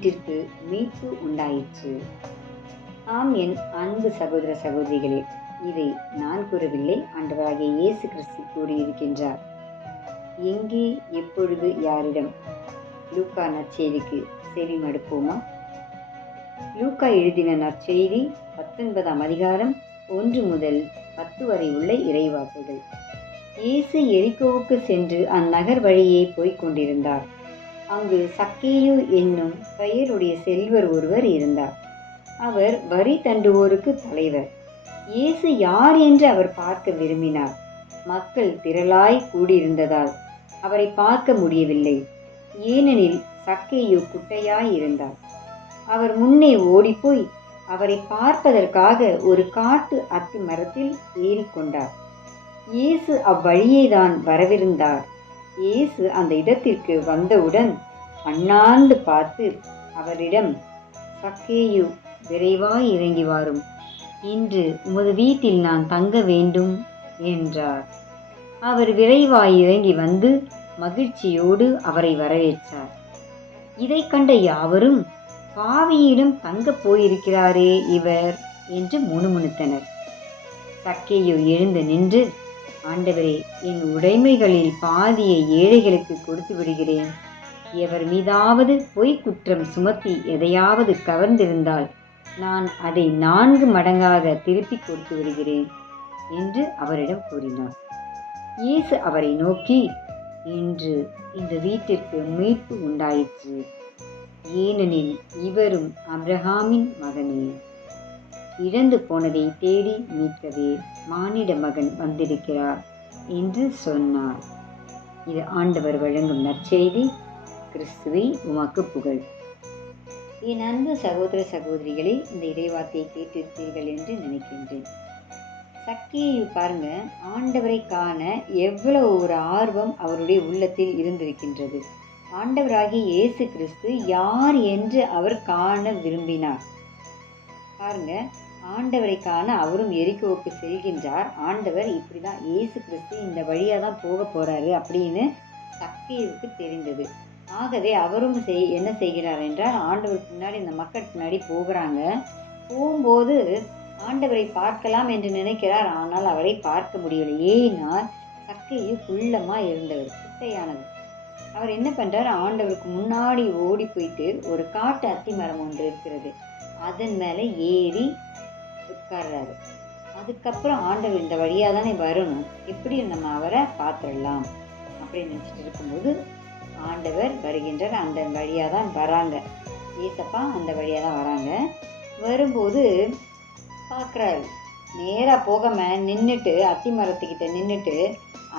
வீட்டிற்கு மீட்பு உண்டாயிற்று. ஆம், என் அன்பு சகோதர சகோதரிகளே, இதை நான் கூறவில்லை, ஆண்டவராகிய இயேசு கிறிஸ்து கூறியிருக்கின்றார். எங்கே, எப்பொழுது, யாரிடம்? லூக்கா நற்செய்திக்கு செவி மடுப்போமா? லூக்கா எழுதின நற்செய்தி 19ஆம் அதிகாரம் 1 முதல் 10 வரை உள்ள இறைவார்த்தைகள். இயேசு எரிகோவுக்கு சென்று அந்நகர் வழியே போய்க் கொண்டிருந்தார். அங்கு சக்கேயு என்னும் பெயருடைய செல்வர் ஒருவர் இருந்தார். அவர் வரி தண்டுவோருக்கு தலைவர். இயேசு யார் என்று அவர் பார்க்க விரும்பினார். மக்கள் திரளாய் கூடியிருந்ததால் அவரை பார்க்க முடியவில்லை. ஏனெனில் சக்கேயு குட்டையாய் இருந்தார். அவர் முன்னே ஓடிப்போய் அவரை பார்ப்பதற்காக ஒரு காட்டு அத்தி மரத்தில் ஏறிக்கொண்டார். இயேசு அவ்வழியேதான் வரவிருந்தார். இயேசு அந்த இடத்திற்கு வந்தவுடன் அண்ணாந்து பார்த்து அவரிடம், சக்கேயு, விரைவாய் இறங்கி வாரும், இன்று உமது வீட்டில் நான் தங்க வேண்டும் என்றார். அவர் விரைவாய் இறங்கி வந்து மகிழ்ச்சியோடு அவரை வரவேற்றார். இதை கண்ட யாவரும், பாவியிடம் தங்கப் போயிருக்கிறாரே இவர் என்று முணுமுணுத்தனர். சக்கேயு எழுந்து நின்று, ஆண்டவரே, என் உடைமைகளில் பாதியை ஏழைகளுக்கு கொடுத்து விடுகிறேன். எவர் மீதாவது பொய் குற்றம் சுமத்தி எதையாவது கவர்ந்திருந்தால் நான் அதை 4 மடங்காக திருப்பி கொடுத்து விடுகிறேன் என்று அவரிடம் கூறினார். இயேசு அவரை நோக்கி, இன்று இந்த வீட்டிற்கு மீட்பு உண்டாயிற்று, ஏனெனில் இவரும் ஆபிரகாமின் மகனே. இழந்து போனதை தேடி மீட்கவே மானிட மகன் வந்திருக்கிறார் என்று சொன்னார். இது ஆண்டவர் வழங்கும் நற்செய்தி. கிறிஸ்துவே உமக்கு புகழ். என் அன்பு சகோதர சகோதரிகளே, இந்த இறைவார்த்தையை கேட்டிருப்பீர்கள் என்று நினைக்கின்றேன். சக்கேயு பாருங்க, ஆண்டவரை காண எவ்வளவு ஒரு ஆர்வம் அவருடைய உள்ளத்தில் இருந்திருக்கின்றது. ஆண்டவராகிய இயேசு கிறிஸ்து யார் என்று அவர் காண விரும்பினார். பாருங்க, ஆண்டவரை காண அவரும் எரிகோவுக்கு செல்கின்றார். ஆண்டவர் இப்படிதான், இயேசு கிறிஸ்து இந்த வழியாக தான் போக போறாரு அப்படின்னு சக்கேயுவுக்கு தெரிந்தது. ஆகவே அவரும் என்ன செய்கிறார் என்றால், ஆண்டவருக்கு முன்னாடி இந்த மக்கள் முன்னாடி போகிறாங்க. போகும்போது ஆண்டவரை பார்க்கலாம் என்று நினைக்கிறார். ஆனால் அவரை பார்க்க முடியவில்லை. ஏனால் சக்கேயு குள்ளமாக இருந்தவர், குட்டையானவர். அவர் என்ன பண்ணுறார், ஆண்டவருக்கு முன்னாடி ஓடி போயிட்டு ஒரு காட்டு அத்தி மரம் ஒன்று இருக்கிறது, அதன் மேலே ஏறி உட்கார்றாரு. அதுக்கப்புறம் ஆண்டவர் இந்த வழியாக தானே வரணும், எப்படி நம்ம அவரை பார்த்துடலாம் அப்படின்னு நினச்சிட்டு இருக்கும்போது ஆண்டவர் வருகின்றார். அந்த வழியாக தான் வராங்க. ஏசப்பா அந்த வழியாக தான் வராங்க. வரும்போது பார்க்குறாரு, நேராக போகாமல் நின்றுட்டு அத்தி மரத்துக்கிட்ட நின்றுட்டு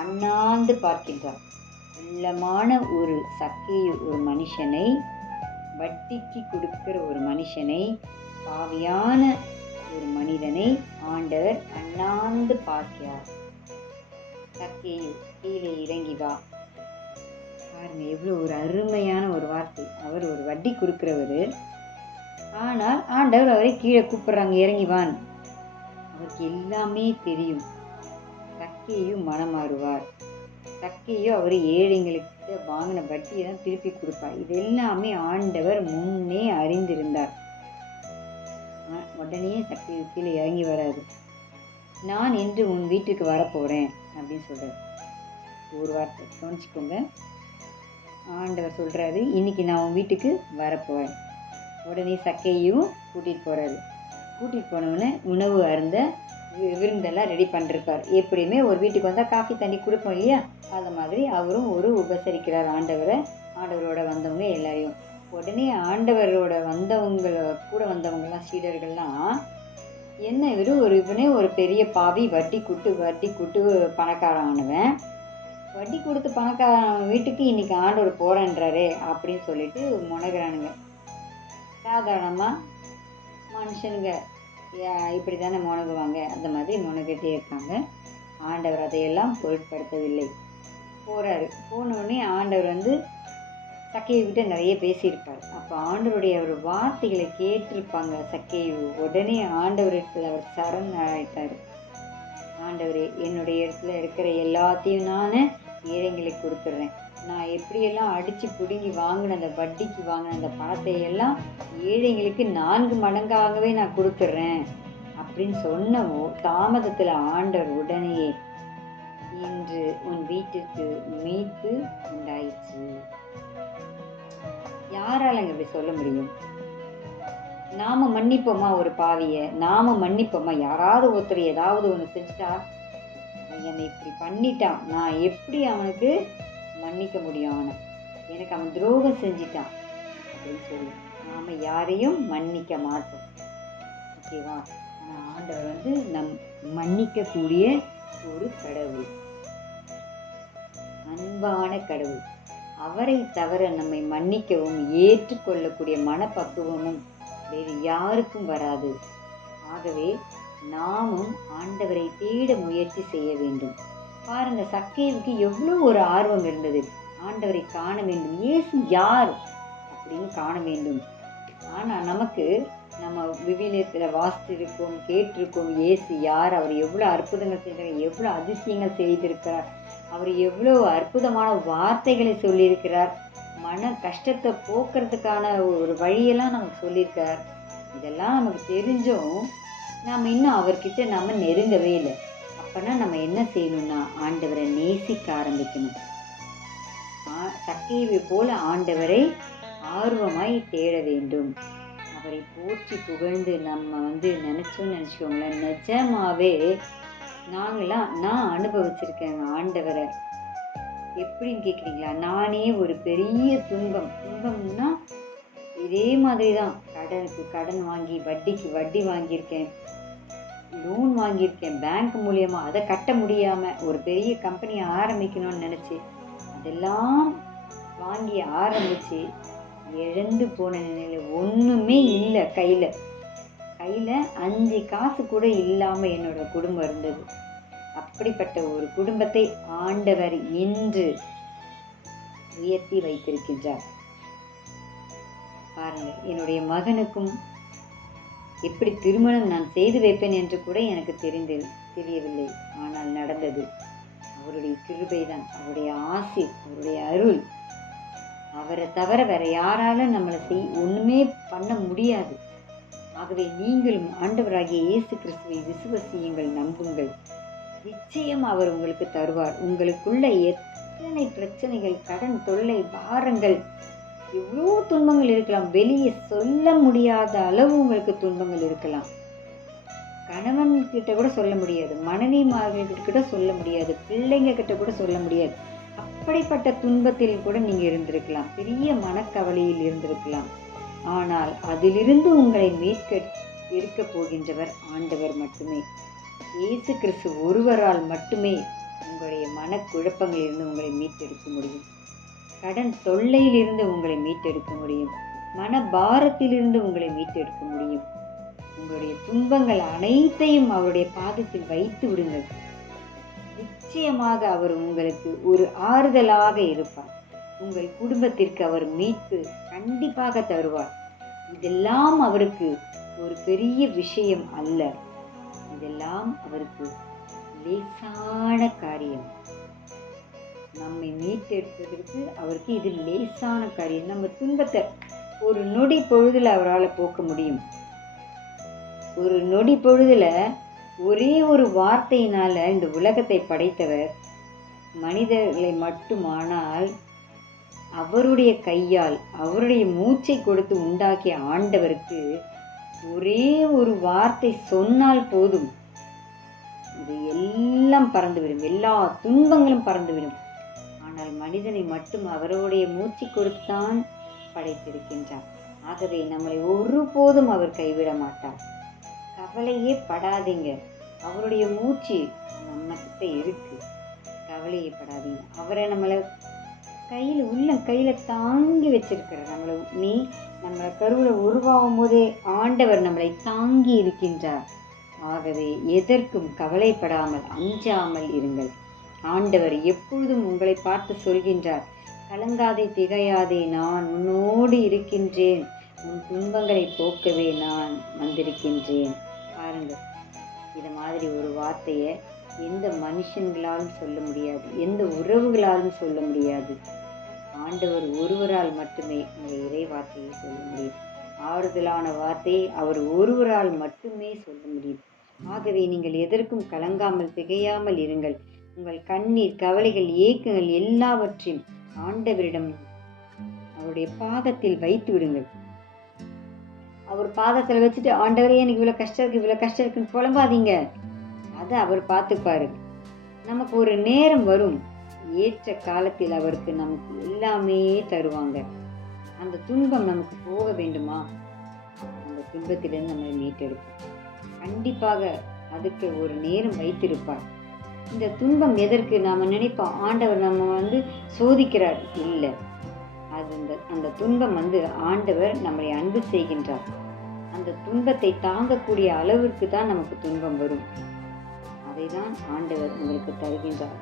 அண்ணாந்து பார்க்கின்றார். உள்ளமான ஒரு சக்கேயு, ஒரு மனுஷனை, வட்டிக்கு கொடுக்கிற ஒரு மனுஷனை, பாவியான ஒரு மனிதனை ஆண்டவர் அண்ணாந்து பார்க்கிறார். சக்கேயு, கீழே இறங்கி வா. பாருங்க, எவ்வளோ ஒரு அருமையான ஒரு வார்த்தை. அவர் ஒரு வட்டி கொடுக்கிறவர், ஆனால் ஆண்டவர் அவரை கீழே கூப்பிடுறாங்க, இறங்கி வான். அவருக்கு எல்லாமே தெரியும். சக்கேயு மனமாறுவார். சக்கேயு அவர் ஏழைங்களுக்கு வாங்கின வட்டியை தான் திருப்பி கொடுப்பார். இது எல்லாமே ஆண்டவர் முன்னே அறிந்திருந்தார். உடனே சக்கேயு கீழே இறங்கி வராது. நான் இன்று உன் வீட்டுக்கு வரப்போகிறேன் அப்படின்னு சொல்கிறார். ஒரு வார்த்தை கவனிச்சுக்கோங்க. ஆண்டவர் சொல்கிறாரு, இன்னைக்கு நான் உன் வீட்டுக்கு வரப்போகிறேன். உடனே சக்கேயும் கூட்டிகிட்டு போகிறாரு. கூட்டிகிட்டு போனவுடனே உணவு அருந்த விருந்தெல்லாம் ரெடி பண்ணிருக்கார். எப்படியுமே ஒரு வீட்டுக்கு வந்தால் காஃபி தண்ணி கொடுப்போம் இல்லையா, அது மாதிரி அவரும் ஒரு உபசரிக்கிறார் ஆண்டவரை, ஆண்டவரோட வந்தவங்க எல்லாரையும். உடனே ஆண்டவரோட கூட வந்தவங்கலாம் சீடர்கள்லாம், என்ன இவனே ஒரு பெரிய பாவி, வட்டி கூட்டு பணக்காரனவன், வட்டி கொடுத்து பணக்காரன் வீட்டுக்கு இன்னைக்கு ஆண்டவர் போகிறேன்றாரே அப்படின்னு சொல்லிட்டு முனகிறானுங்க. சாதாரணமாக மனுஷனுங்க இப்படி தானே முனகுவாங்க, அந்த மாதிரி முனகிட்டே இருக்காங்க. ஆண்டவர் அதையெல்லாம் பொருட்படுத்தவில்லை. போகிறாரு. போனோடனே ஆண்டவர் சக்கேயுக்கிட்ட நிறைய பேசியிருப்பார். அப்போ ஆண்டவருடைய ஒரு வார்த்தைகளை கேட்டிருப்பாங்க சக்கேயு. உடனே ஆண்டவருக்கு அவர் சரண் ஆயிட்டார். ஆண்டவரே, என்னுடைய இடத்துல இருக்கிற எல்லாத்தையும் நான் ஏழைங்களுக்கு கொடுத்துட்றேன். நான் எப்படியெல்லாம் அடித்து பிடுங்கி வாங்கின அந்த வட்டிக்கு வாங்கின அந்த பணத்தை எல்லாம் ஏழைங்களுக்கு 4 மடங்காகவே நான் கொடுத்துட்றேன் அப்படின்னு சொன்னவோ தாமதத்தில் ஆண்டவர் உடனே இன்று உன் வீட்டிற்கு மீட்பு உண்டாயிற்று. யாராலங்க இப்படி சொல்ல முடியும்? நாம மன்னிப்போமா ஒரு பாவிய? நாம மன்னிப்போமா? யாராவது ஒருத்தர் ஏதாவது ஒன்று செஞ்சுட்டா, அவன் என்னை இப்படி பண்ணிட்டான், நான் எப்படி அவனுக்கு மன்னிக்க முடியும்? எனக்கு அவன் துரோகம் செஞ்சிட்டான் அப்படின்னு சொல்லி நாம யாரையும் மன்னிக்க மாட்டோம். ஓகேவா? ஆண்டவர் நம் மன்னிக்கக்கூடிய ஒரு கடவுள், அன்பான கடவுள். அவரை தவிர நம்மை மன்னிக்கவும் ஏற்றுக்கொள்ளக்கூடிய மனப்பக்குவமும் வேறு யாருக்கும் வராது. ஆகவே நாமும் ஆண்டவரை தேட முயற்சி செய்ய வேண்டும். பாருங்க, சக்கேவுக்கு எவ்வளோ ஒரு ஆர்வம் இருந்தது, ஆண்டவரை காண வேண்டும், இயேசு யார் அப்படின்னு காண வேண்டும். ஆனால் நம்ம விவிலியத்தில் வாசித்திருக்கோம், கேட்டிருக்கோம், இயேசு யார், அவர் எவ்வளோ அற்புதங்கள் செய்தார், எவ்வளோ அதிசயங்கள் செய்திருக்கிறார், அவர் எவ்வளோ அற்புதமான வார்த்தைகளை சொல்லியிருக்கிறார், மன கஷ்டத்தை போக்குறதுக்கான ஒரு வழியெல்லாம் நமக்கு சொல்லியிருக்கார். இதெல்லாம் நமக்கு தெரிஞ்சும் நாம் இன்னும் அவர்கிட்ட நம்ம நெருங்கவே இல்லை. அப்போனா நம்ம என்ன செய்யணும்னா ஆண்டவரை நேசிக்க ஆரம்பிக்கணும். சக்கேவை போல ஆண்டவரை ஆர்வமாய் தேட வேண்டும். அவரை போற்றி புகழ்ந்து நம்ம நினச்சோங்களேன், நிஜமாவே நான் அனுபவிச்சிருக்கேங்க ஆண்டவரை. எப்படின்னு கேட்குறீங்களா? நானே ஒரு பெரிய துன்பம்னா இதே மாதிரி தான். கடனுக்கு கடன் வாங்கி வட்டிக்கு வட்டி வாங்கியிருக்கேன், லோன் வாங்கியிருக்கேன் பேங்க் மூலியமாக. அதை கட்ட முடியாமல் ஒரு பெரிய கம்பெனியை ஆரம்பிக்கணும்னு நினச்சி அதெல்லாம் வாங்கி ஆரம்பித்து இழந்து போன நிலையில் ஒன்றுமே இல்லை. கையில் 5 காசு கூட இல்லாமல் என்னோட குடும்பம் இருந்தது. அப்படிப்பட்ட ஒரு குடும்பத்தை ஆண்டவர் இன்று உயர்த்தி வைத்திருக்கின்றார். பாருங்கள், என்னுடைய மகனுக்கும் எப்படி திருமணம் நான் செய்து வைப்பேன் என்று கூட எனக்கு தெரியவில்லை. ஆனால் நடந்தது. அவருடைய கிருபை தான், அவருடைய ஆசி, அவருடைய அருள். அவரை தவிர வேற யாராலும் நம்மளை ஒன்றுமே பண்ண முடியாது. ஆகவே நீங்களும் ஆண்டவராகிய இயேசு கிறிஸ்துவை விசுவசியுங்கள், நம்புங்கள். நிச்சயம் அவர் உங்களுக்கு தருவார். உங்களுக்குள்ள எத்தனை பிரச்சனைகள், கடன் தொல்லை, பாரங்கள், எவ்வளோ துன்பங்கள் இருக்கலாம், வெளியே சொல்ல முடியாத அளவு உங்களுக்கு துன்பங்கள் இருக்கலாம். கணவன் கிட்ட கூட சொல்ல முடியாது, மனைவிமார்கள்கிட்ட சொல்ல முடியாது, பிள்ளைங்க கிட்ட கூட சொல்ல முடியாது. அப்படிப்பட்ட துன்பத்தில் கூட நீங்க இருந்திருக்கலாம், பெரிய மனக்கவலையில் இருந்திருக்கலாம். ஆனால் அதிலிருந்து உங்களை மீட்க இருக்க போகின்றவர் ஆண்டவர் மட்டுமே. இயேசு கிறிஸ்து ஒருவரால் மட்டுமே உங்களுடைய மனக்குழப்பங்களிலிருந்து உங்களை மீட்டெடுக்க முடியும். கடன் தொல்லையிலிருந்து உங்களை மீட்டெடுக்க முடியும். மனபாரத்திலிருந்து உங்களை மீட்டெடுக்க முடியும். உங்களுடைய துன்பங்கள் அனைத்தையும் அவருடைய பாதத்தில் வைத்து விடுங்கள். நிச்சயமாக அவர் உங்களுக்கு ஒரு ஆறுதலாக இருப்பார். உங்கள் குடும்பத்திற்கு அவர் மீட்பு கண்டிப்பாக தருவார். இதெல்லாம் அவருக்கு ஒரு பெரிய விஷயம் அல்ல. இதெல்லாம் அவருக்கு லேசான காரியம். நம்மை மீட்டெடுப்பதற்கு அவருக்கு இது லேசான காரியம். நம்ம துன்பத்தை ஒரு நொடி பொழுதுல அவரால் போக்க முடியும். ஒரு நொடி பொழுதுல ஒரே ஒரு வார்த்தையினால இந்த உலகத்தை படைத்தவர் மனிதர்களை மட்டுமானால் அவருடைய கையால் அவருடைய மூச்சை கொடுத்து உண்டாக்கிய ஆண்டவருக்கு ஒரே ஒரு வார்த்தை சொன்னால் போதும், இது எல்லாம் பறந்துவிடும், எல்லா துன்பங்களும் பறந்துவிடும். ஆனால் மனிதனை மட்டும் அவருடைய மூச்சு கொடுத்தான் படைத்திருக்கின்றார். ஆகவே நம்மளை ஒருபோதும் அவர் கைவிட மாட்டார். கவலையே படாதீங்க, அவருடைய மூச்சு நம்ம கிட்ட இருக்கு. கவலையே படாதீங்க. அவரை நம்மளை கையில் தாங்கி வச்சிருக்கிறார். நம்மளை கருவில் உருவாகும் போதே ஆண்டவர் நம்மளை தாங்கி இருக்கின்றார். ஆகவே எதற்கும் கவலைப்படாமல் அஞ்சாமல் இருங்கள். ஆண்டவர் எப்பொழுதும் உங்களை பார்த்து சொல்கின்றார், கலங்காதே, திகையாதே, நான் உன்னோடு இருக்கின்றேன், உன் துன்பங்களை போக்கவே நான் வந்திருக்கின்றேன். பாருங்கள், இது மாதிரி ஒரு வார்த்தையை எந்த மனுஷங்களாலும் சொல்ல முடியாது, எந்த உறவுகளாலும் சொல்ல முடியாது. ஆண்டவர் ஒருவரால் மட்டுமே இந்த இறை வார்த்தையை சொல்ல முடியும். ஆறுதலான வார்த்தையை அவர் ஒருவரால் மட்டுமே சொல்ல முடியும். ஆகவே நீங்கள் எதற்கும் கலங்காமல் திகையாமல் இருங்கள். உங்கள் கண்ணீர், கவலைகள், ஏக்கங்கள் எல்லாவற்றையும் ஆண்டவரிடம் அவருடைய பாதத்தில் வைத்து விடுங்கள். அவர் பாதத்தில் வச்சுட்டு, ஆண்டவரே எனக்கு இவ்வளோ கஷ்டம் இருக்கு, இவ்வளோ கஷ்டம் இருக்குன்னு புலம்பாதீங்க. அதை அவர் பார்த்துப்பாரு. நமக்கு ஒரு நேரம் வரும், ஏற்ற காலத்தில் அவருக்கு நமக்கு எல்லாமே தருவாங்க. அந்த துன்பம் நமக்கு போக வேண்டுமா? அந்த துன்பத்திலிருந்து நம்மளை மீட்டெடுப்போம். கண்டிப்பாக அதுக்கு ஒரு நேரம் வைத்திருப்பார். இந்த துன்பம் எதற்கு? நாம் நினைப்போம் ஆண்டவர் நம்ம சோதிக்கிறார். இல்லை, அது அந்த துன்பம் ஆண்டவர் நம்மளை அன்பு செய்கின்றார். அந்த துன்பத்தை தாங்கக்கூடிய அளவிற்கு தான் நமக்கு துன்பம் வரும். அதை தான் ஆண்டவர் உங்களுக்கு தருகின்றார்.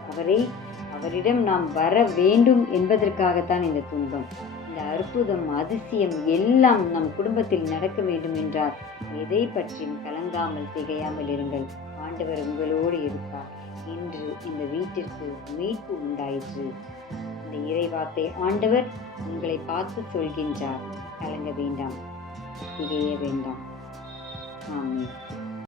அவரிடம் நாம் வர வேண்டும் என்பதற்காகத்தான் இந்த துன்பம். இந்த அற்புதம், அதிசயம் எல்லாம் நம் குடும்பத்தில் நடக்க வேண்டும் என்றால் எதை பற்றியும் கலங்காமல் திகையாமல் இருங்கள். ஆண்டவர் உங்களோடு இருப்பார். இன்று இந்த வீட்டிற்கு மீட்பு உண்டாயிற்று. இந்த இறைவார்த்தை ஆண்டவர் உங்களை பார்த்து சொல்கின்றார். கலங்க வேண்டாம், திகைய வேண்டாம். ஆமென்.